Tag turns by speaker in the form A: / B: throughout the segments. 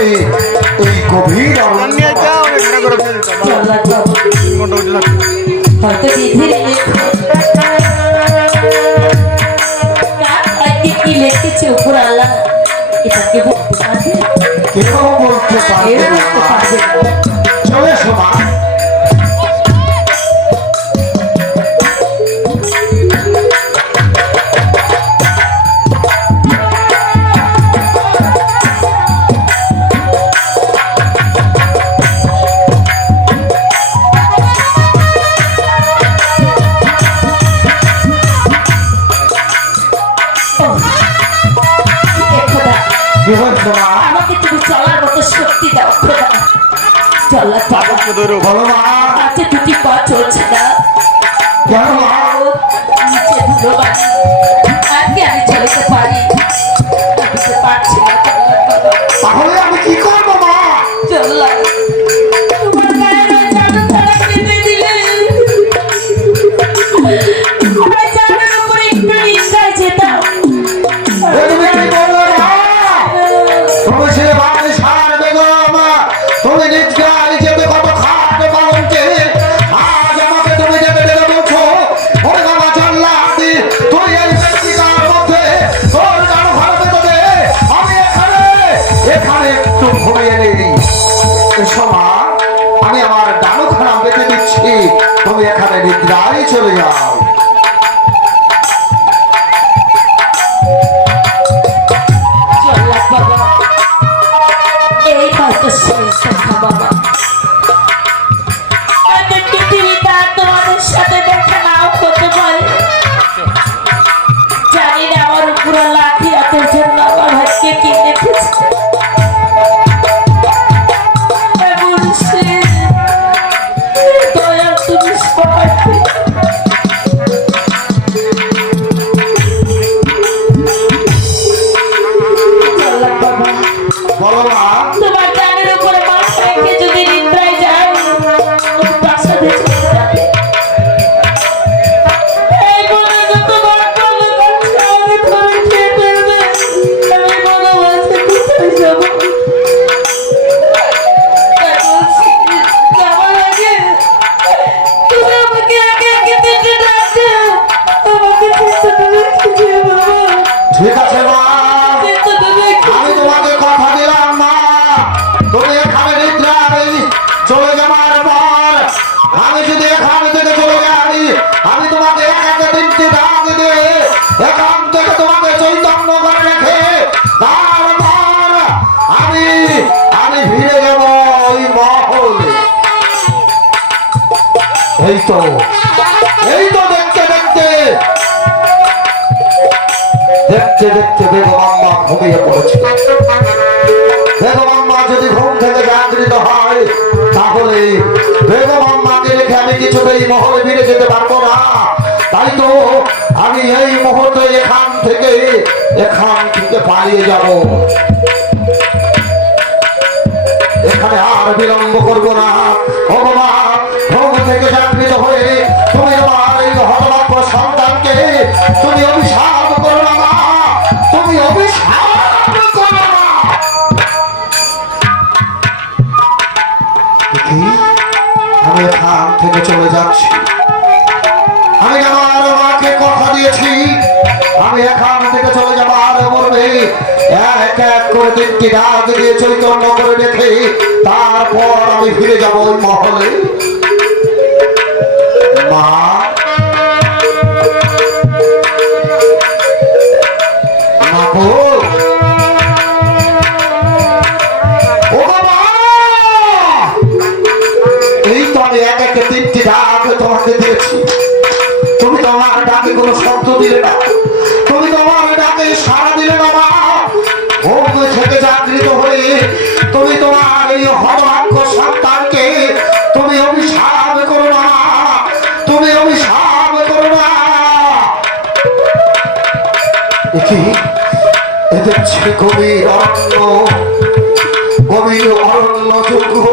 A: থাকে এই গভীর
B: করে
C: হয়তো বিধির কি লিখেছে উপর আল্লাহ এটাকে বলতে পারবে
A: কেউ বলতে পারবে
C: আমাকে তুমি চলার মতো শক্তি দাও খোদা চল বাবা।
B: তো ধরো
A: বলো মা
C: কাছে দুটি পা চলছে না।
A: কেন মা
C: নিচে ধুলো বাড়ি আজকে আমি চলতে পারি। আমি তো পারছি না
A: আমি কি করব মা?
C: চললাম
A: আমি আমার ডানুখানা বেঁধে দিচ্ছি। তুমি এখানে নিদ্রায় চলে যাও। বলো মা
C: তোমার কানের উপরে মাথা রেখে যদি নিদ্রায় যায় তুমি প্রাসাদে এই তো
A: এই দেখতে দেখতে। দেখতে দেখতে বেগমাম্মা ঘুমিয়ে পড়েছে। বেগমাম্মা যদি ঘুম থেকে জাগৃত হয়, তাহলে বেগমাম্মাকে রেখে আমি কিছুতেই মহলে ফিরে যেতে পারব না। তাই তো আমি এই মুহূর্তে এখান থেকে এখান থেকে পালিয়ে যাব। এখানে আর বিলম্ব করব না। ভগবান ঘুম থেকে হয়ে তুমি আমার এই হতভাগ্য সন্তানকে তুমি অভিশাপ করো না মা। তুমি অভিশাপ আমি এখান থেকে কথা দিয়েছি। আমি এখান থেকে চলে যাবার বলবে এক এক করে তিনটি ডাক করে রেখে তারপর আমি ফিরে যাব ওই মহলে। মা! এই তো আমি এক এক তিনটি ডাক তোমাকে দিয়েছি তুমি তোমার ডাকে কোনো শব্দ দিলে না তুমি তোমার ডাকে সারা দিলে না থেকে জাগৃত হয়ে তুমি তোমার এই হবাক্য সন্তানকে দেখি এ দেখছি গভীর অরণ্য গভীর অরণ্য যোগ্য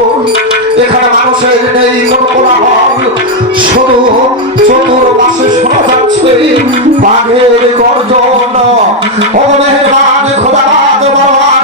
A: এখানে মানুষের নেই কোলাহল শুধু চতুর্মাসে শোনা যাচ্ছে বাঘের গর্জন। ও মেহরবান খোদাবাদ, বড়